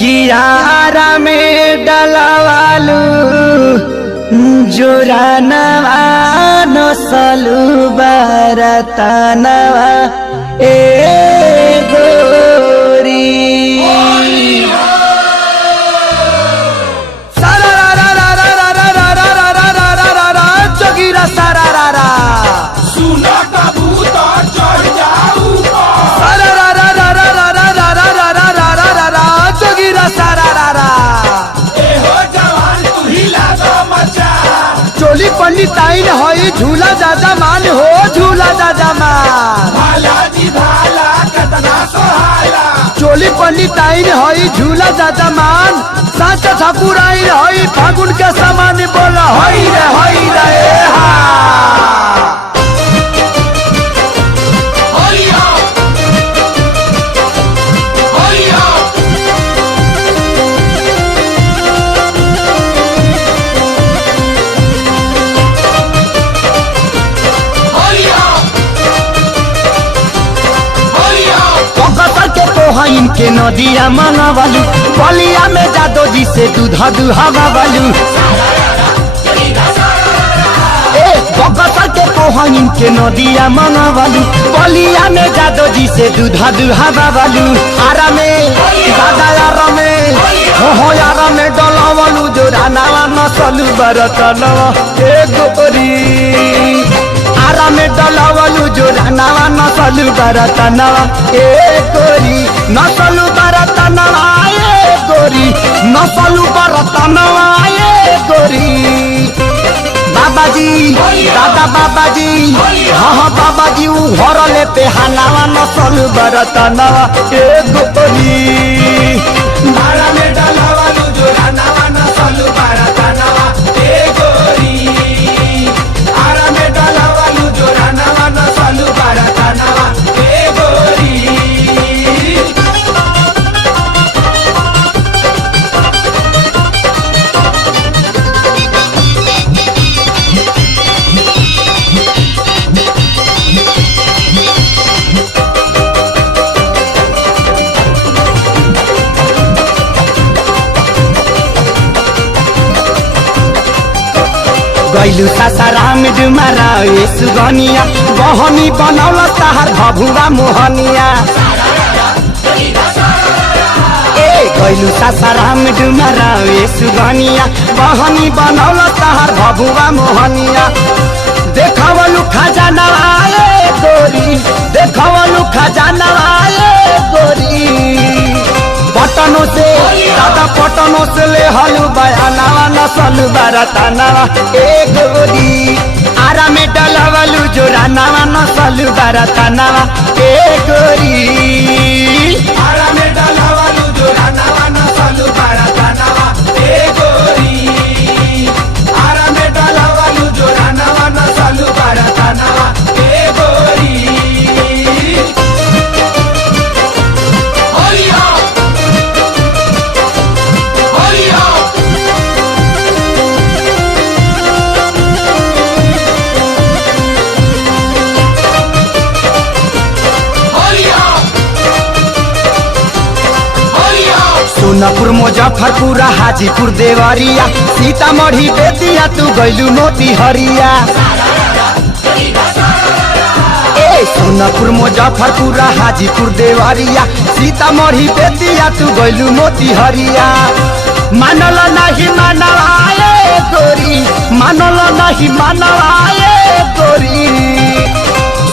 कियारा में डलवालू जोरानवा नसलू बरतनवा ए गोरी जोगिरा सारा सुना कबूतर चढ़ जाऊ जोगिरा सारा एहो जवान तू हिला दो मचा चोली पंडित आइन हई झूला दादा मान हो झूला दादा मान भाला जी भाला कतना सोहाला चोली पंडित आइन हई झूला दादा मान साच ठाकुर आइन हई फागुन के समान बोला हई रे हा होइया होइया होइया होइया ककतर के तोहन के नदिया मनवालू बलिया में जादो जी से दूधा दुहावालू ककतर के तोहन के नदिया मनवालू बलिया में जादो जी से दूधा दुहावालू आरा में दादा यारा में हो यारा में डलवालू जो रानावा नसलू बरतनवा ए गोरी आरा में डलवालू जो रानावा नसलू बरतनवा ए गोरी नसलू बरतनवा ए गोरी नसलू बरतनवा ए गोरी बाबाजी दादा बाबाजी हाँ बाबाजी उ हरले पे हनावा नसलू बरतनवा ए गोरी भाला में डलवालू जो रानावा नसलू बरतनवा ए गोरी आरा में डलवालू जो रानावा नसलू बरतनवा ए गोरी गैलू सासाराम डुमारा ए सुगनिया बहनी बनौल तहार भभुआ मोहनिया ए गैलू सासाराम डुमारा ए सुगनिया बहनी बनौल तहार भभुआ मोहनिया देखवलू खजाना ए गोरी देखवलू खजाना ए गोरी पटनों से दादा पटनों से ले हलू बयानावा नसलू बरतनावा ए गोरी आरा में डलवलू जो रानावा नसलू बरतनावा ए गोरी आरा में डलवालू जो रानावा नसलू बरतनवा ए गोरी आरा में डलवालू जो रानावा नसलू बरतनवा ए गोरी होइया होइया होइया होइया सोनपुर मुजफ्फरपुर हाजीपुर देवरिया सीतामढ़ी बेतिया तू गैलू मोती हरिया ए सोनपुर मुजफ्फरपुर हाजीपुर देवरिया सीतामढ़ी बेतिया तू गैलू मोती हरिया मानल नहीं मानवाए गोरी मानल नहीं मानवाए गोरी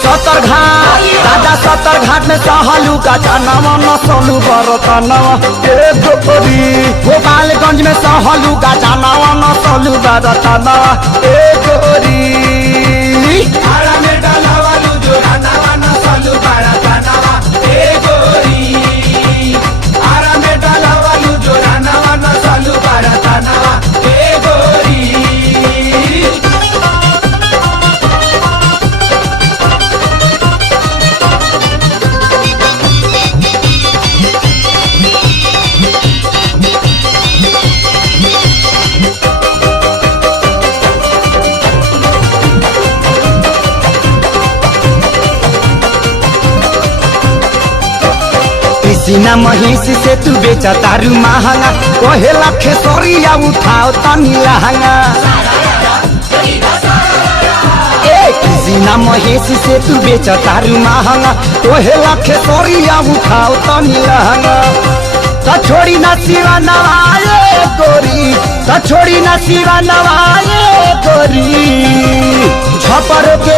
सतर घाट दादा सतर घाट में सहलू का जानवा नसलू बरतनवा ए गोरी गोपालगंज में सहलू का जानवा नसलू बरतनवा ए गोरी आरा में डलवालू जो रानावा नसलू बरतनवा ए गोरी आरा में डलवालू जो रानावा नसलू बरतनवा ए गोरी सीना महिष से तू बेचा तारू महंगा कोहे लखे सोरिया उठाओ तनी लहंगा सीना महेश से तू बेचा तारू महंगा कोहे लखे सोरिया उठाओ तनी लहंगा त छोड़ी ना सिवा नवाए गोरी त छोड़ी ना सिवा नवाए गोरी छपरों के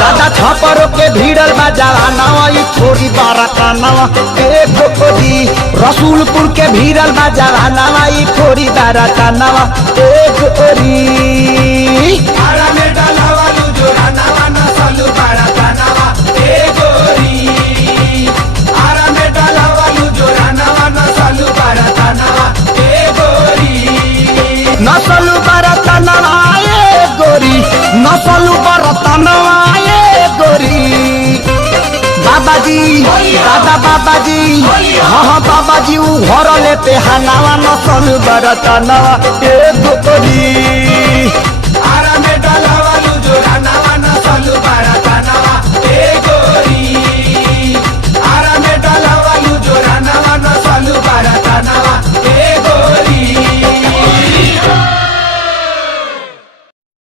दादा छपरों के भीड़ल बाजावा नवा थोड़ी बारका नवा एक गोरी रसूलपुर के भीड़ल बाजावा नवा थोड़ी बारका नवा एक गोरी आरा में डाला वालू जोरा नवा नसलू बड़ा तनावा ए गोरी आरा में डाला वालू जोरा नवा नसलू बड़ा तनावा ए गोरी नसलू बारका नवा ए गोरी नसलू बारका नवा ए गोरी बाबाजी दादा बाबाजी हाँ बाबाजी उ घर लेते हनावा नसलू बारका नवा ए गोरी आरा में डाला वालू जोरा नवा